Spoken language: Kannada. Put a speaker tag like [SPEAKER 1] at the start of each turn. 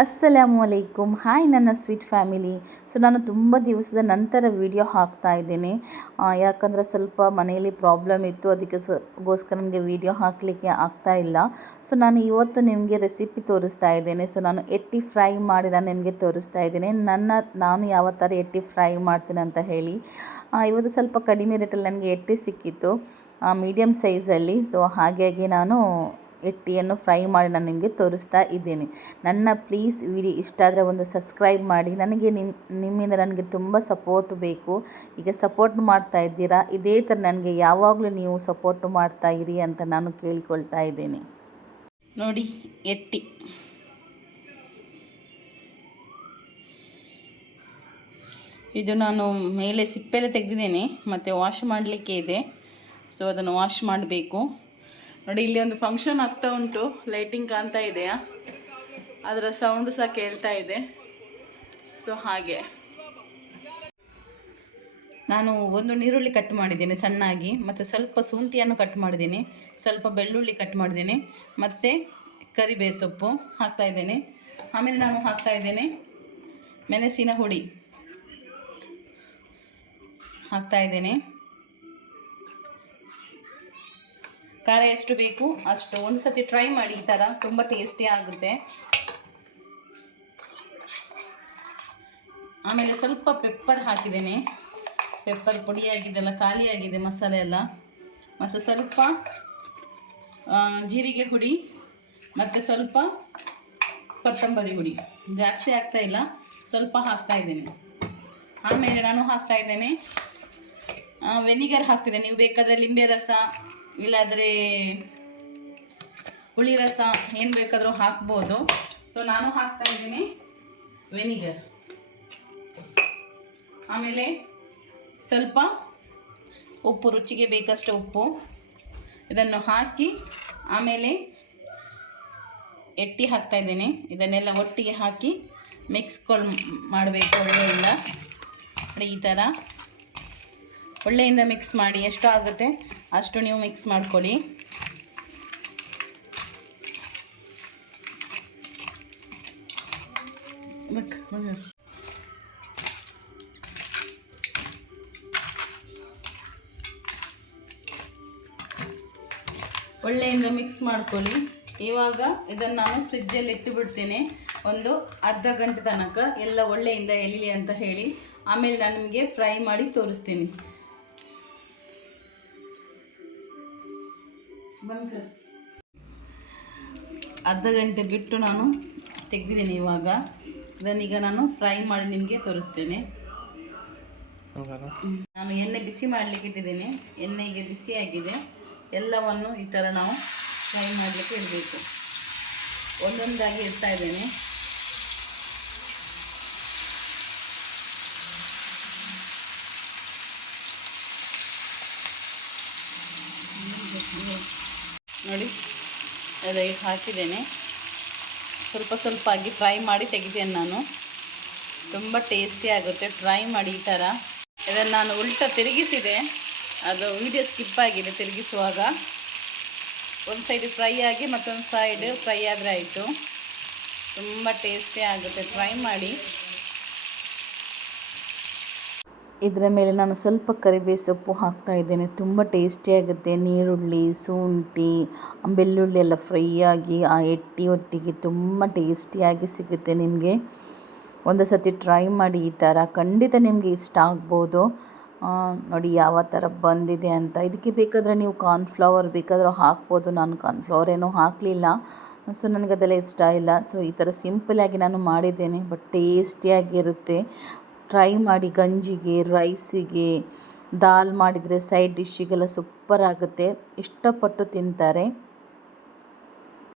[SPEAKER 1] ಅಸ್ಸಲಾಮು ಅಲೈಕುಮ್ ಹಾಯ್ ನನ್ನ ಸ್ವೀಟ್ ಫ್ಯಾಮಿಲಿ ಸೊ ನಾನು ತುಂಬ ದಿವಸದ ನಂತರ ವಿಡಿಯೋ ಹಾಕ್ತಾ ಇದ್ದೀನಿ. ಯಾಕಂದರೆ ಸ್ವಲ್ಪ ಮನೆಯಲ್ಲಿ ಪ್ರಾಬ್ಲಮ್ ಇತ್ತು. ಅದಕ್ಕೆ ಗೋಸ್ಕರ ನನಗೆ ವಿಡಿಯೋ ಹಾಕಲಿಕ್ಕೆ ಆಗ್ತಾ ಇಲ್ಲ. ಸೊ ನಾನು ಇವತ್ತು ನಿಮಗೆ ರೆಸಿಪಿ ತೋರಿಸ್ತಾ ಇದ್ದೇನೆ. ಸೊ ನಾನು ಎಟ್ಟಿ ಫ್ರೈ ಮಾಡಿ ನಾನು ನಿಮಗೆ ತೋರಿಸ್ತಾ ಇದ್ದೀನಿ. ನನ್ನ, ನಾನು ಯಾವ ಥರ ಎಟ್ಟಿ ಫ್ರೈ ಮಾಡ್ತೀನಿ ಅಂತ ಹೇಳಿ. ಇವತ್ತು ಸ್ವಲ್ಪ ಕಡಿಮೆ ರೇಟಲ್ಲಿ ನನಗೆ ಎಟ್ಟಿ ಸಿಕ್ಕಿತ್ತು. ಮೀಡಿಯಮ್ ಸೈಜಲ್ಲಿ ಸೊ ಹಾಗಾಗಿ ನಾನು ಎಟ್ಟಿಯನ್ನು ಫ್ರೈ ಮಾಡಿ ನಾನು ನಿಮಗೆ ತೋರಿಸ್ತಾ ಇದ್ದೀನಿ. ನನ್ನ ಪ್ಲೀಸ್ ವಿಡಿಯೋ ಇಷ್ಟ ಆದರೆ ಒಂದು ಸಬ್ಸ್ಕ್ರೈಬ್ ಮಾಡಿ. ನನಗೆ ನಿಮ್ಮ ನಿಮ್ಮಿಂದ ನನಗೆ ತುಂಬ ಸಪೋರ್ಟ್ ಬೇಕು. ಈಗ ಸಪೋರ್ಟ್ ಮಾಡ್ತಾ ಇದ್ದೀರಾ? ಇದೇ ಥರ ನನಗೆ ಯಾವಾಗಲೂ ನೀವು ಸಪೋರ್ಟ್ ಮಾಡ್ತಾ ಇರಿ ಅಂತ ನಾನು ಕೇಳಿಕೊಳ್ತಾ ಇದ್ದೀನಿ. ನೋಡಿ, ಎಟ್ಟಿ. ಇದು ನಾನು ಮೇಲೆ ಸಿಪ್ಪೆಲ್ಲ ತೆಗೆದಿದ್ದೇನೆ. ಮತ್ತು ವಾಶ್ ಮಾಡಲಿಕ್ಕೆ ಇದೆ. ಸೊ, ಅದನ್ನು ವಾಶ್ ಮಾಡಬೇಕು. ನೋಡಿ, ಇಲ್ಲಿ ಒಂದು ಫಂಕ್ಷನ್ ಆಗ್ತಾ ಉಂಟು. ಲೈಟಿಂಗ್ ಕಾಣ್ತಾ ಇದೆಯಾ? ಅದರ ಸೌಂಡು ಸಹ ಕೇಳ್ತಾ ಇದೆ. ಸೊ ಹಾಗೆ. ನಾನು ಒಂದು ನೀರುಳ್ಳಿ ಕಟ್ ಮಾಡಿದ್ದೀನಿ ಸಣ್ಣಾಗಿ, ಮತ್ತು ಸ್ವಲ್ಪ ಶುಂಠಿಯನ್ನು ಕಟ್ ಮಾಡಿದ್ದೀನಿ, ಸ್ವಲ್ಪ ಬೆಳ್ಳುಳ್ಳಿ ಕಟ್ ಮಾಡಿದ್ದೀನಿ, ಮತ್ತು ಕರಿಬೇವು ಸೊಪ್ಪು ಹಾಕ್ತಾ ಇದ್ದೇನೆ. ಆಮೇಲೆ ನಾನು ಹಾಕ್ತಾ ಇದ್ದೇನೆ ಮೆಣಸಿನ ಹುಡಿ ಹಾಕ್ತಾ ಇದ್ದೇನೆ. ಖಾರ ಎಷ್ಟು ಬೇಕು ಅಷ್ಟು ಒಂದು ಸತಿ ಟ್ರೈ ಮಾಡಿ ಈ ಥರ ತುಂಬ ಟೇಸ್ಟಿ ಆಗುತ್ತೆ. ಆಮೇಲೆ ಸ್ವಲ್ಪ ಪೆಪ್ಪರ್ ಹಾಕಿದ್ದೇನೆ. ಪೆಪ್ಪರ್ ಪುಡಿಯಾಗಿದ್ದೆಲ್ಲ ಖಾಲಿಯಾಗಿದೆ ಮಸಾಲೆ ಎಲ್ಲ. ಮತ್ತು ಸ್ವಲ್ಪ ಜೀರಿಗೆ ಹುಡಿ, ಮತ್ತು ಸ್ವಲ್ಪ ಕೊತ್ತಂಬರಿ ಹುಡಿ. ಜಾಸ್ತಿ ಆಗ್ತಾ ಇಲ್ಲ, ಸ್ವಲ್ಪ ಹಾಕ್ತಾ ಆಮೇಲೆ ನಾನು ಹಾಕ್ತಾ ಇದ್ದೇನೆ ವೆನಿಗರ್ ಹಾಕ್ತಿದ್ದೇನೆ. ನೀವು ಬೇಕಾದರೆ ಲಿಂಬೆ ರಸ ಇಲ್ಲಾಂದರೆ ಹುಳಿ ರಸ ಏನು ಬೇಕಾದರೂ ಹಾಕ್ಬೋದು. ಸೊ ನಾನು ಹಾಕ್ತಾ ಇದ್ದೀನಿ ವೆನಿಗರ್ ಆಮೇಲೆ ಸ್ವಲ್ಪ ಉಪ್ಪು, ರುಚಿಗೆ ಬೇಕಷ್ಟು ಉಪ್ಪು. ಇದನ್ನು ಹಾಕಿ ಆಮೇಲೆ ಎಟ್ಟಿ ಹಾಕ್ತಾ ಇದ್ದೀನಿ. ಇದನ್ನೆಲ್ಲ ಒಟ್ಟಿಗೆ ಹಾಕಿ ಮಿಕ್ಸ್ಕೊಳ್ ಮಾಡಬೇಕು, ಒಳ್ಳೆಯಿಂದ. ನೋಡಿ, ಈ ಥರ. ಒಳ್ಳೆಯಿಂದ ಮಿಕ್ಸ್ ಮಾಡಿ, ಎಷ್ಟು ಆಗುತ್ತೆ, ಅಷ್ಟು ನೀವು ಮಿಕ್ಸ್ ಮಾಡ್ಕೊಳ್ಳಿ. ಒಳ್ಳೆಯಿಂದ ಮಿಕ್ಸ್ ಮಾಡ್ಕೊಳ್ಳಿ. ಇವಾಗ ಇದನ್ನು ನಾನು ಫ್ರಿಜ್ಜಲ್ಲಿ ಇಟ್ಟು ಬಿಡ್ತೇನೆ ಒಂದು ಅರ್ಧ ಗಂಟೆ ತನಕ ಎಲ್ಲ ಒಳ್ಳೆಯಿಂದ ಎಳಿಲಿ ಅಂತ ಹೇಳಿ. ಆಮೇಲೆ ನಾನು ನಿಮಗೆ ಫ್ರೈ ಮಾಡಿ ತೋರಿಸ್ತೀನಿ. ಅರ್ಧ ಗಂಟೆ ಬಿಟ್ಟು ನಾನು ತೆಗೆದಿದ್ದೀನಿ ಇವಾಗ. ಇದನ್ನೀಗ ನಾನು ಫ್ರೈ ಮಾಡಿ ನಿಮಗೆ ತೋರಿಸ್ತೇನೆ. ನಾನು ಎಣ್ಣೆ ಬಿಸಿ ಮಾಡಲಿಕ್ಕೆ ಇಟ್ಟಿದ್ದೇನೆ. ಎಣ್ಣೆಗೆ ಈಗ ಬಿಸಿಯಾಗಿದೆ. ಎಲ್ಲವನ್ನು ಈ ಥರ ನಾವು ಫ್ರೈ ಮಾಡಲಿಕ್ಕೆ ಇಡಬೇಕು. ಒಂದೊಂದಾಗಿ ಇಡ್ತಾ ಇದ್ದೇನೆ. ನೋಡಿ. ಅದಕ್ಕೆ ಹಾಕಿದ್ದೇನೆ. ಸ್ವಲ್ಪ ಸ್ವಲ್ಪ ಆಗಿ ಫ್ರೈ ಮಾಡಿ ತೆಗಿತೇನೆ ನಾನು. ತುಂಬ ಟೇಸ್ಟಿ ಆಗುತ್ತೆ. ಟ್ರೈ ಮಾಡಿ ಈ ಥರ. ಇದನ್ನು ನಾನು ಉಲ್ಟ ತಿರುಗಿಸಿದೆ. ಅದು ವಿಡಿಯೋ ಸ್ಕಿಪ್ ಆಗಿದೆ ತಿರುಗಿಸುವಾಗ. ಒಂದು ಸೈಡ್ ಫ್ರೈ ಆಗಿ ಮತ್ತೊಂದು ಸೈಡ್ ಫ್ರೈ ಆದರೆ ಆಯಿತು. ತುಂಬ ಟೇಸ್ಟಿ ಆಗುತ್ತೆ. ಟ್ರೈ ಮಾಡಿ. ಇದರ ಮೇಲೆ ನಾನು ಸ್ವಲ್ಪ ಕರಿಬೇವು ಸೊಪ್ಪು ಹಾಕ್ತಾ ಇದ್ದೇನೆ. ತುಂಬ ಟೇಸ್ಟಿಯಾಗುತ್ತೆ ನೀರುಳ್ಳಿ, ಶುಂಠಿ, ಬೆಳ್ಳುಳ್ಳಿ ಎಲ್ಲ ಫ್ರೈ ಆಗಿ ಆ ಎಟ್ಟಿ ಒಟ್ಟಿಗೆ ತುಂಬ ಟೇಸ್ಟಿಯಾಗಿ ಸಿಗುತ್ತೆ ನಿಮಗೆ. ಒಂದು ಸತಿ ಟ್ರೈ ಮಾಡಿ ಈ ಥರ. ಖಂಡಿತ ನಿಮಗೆ ಇಷ್ಟ ಆಗ್ಬೋದು. ನೋಡಿ ಯಾವ ಥರ ಬಂದಿದೆ ಅಂತ. ಇದಕ್ಕೆ ಬೇಕಾದರೆ ನೀವು ಕಾರ್ನ್ಫ್ಲವರ್ ಬೇಕಾದರೂ ಹಾಕ್ಬೋದು. ನಾನು ಕಾರ್ನ್ಫ್ಲವರ್ ಏನೂ ಹಾಕಲಿಲ್ಲ. ಸೊ, ನನಗದೆಲ್ಲ ಇಷ್ಟ ಇಲ್ಲ. ಸೊ, ಈ ಥರ ಆಗಿ ನಾನು ಮಾಡಿದ್ದೇನೆ. ಬಟ್ ಟೇಸ್ಟಿಯಾಗಿರುತ್ತೆ ಟ್ರೈ ಮಾಡಿ ಗಂಜಿಗೆ ರೈಸಿಗೆ ದಾಲ್ ಮಾಡಿದರೆ ಸೈಡ್ ಡಿಶ್ಶಿಗೆಲ್ಲ ಸೂಪರ್ ಆಗುತ್ತೆ. ಇಷ್ಟಪಟ್ಟು ತಿಂತಾರೆ.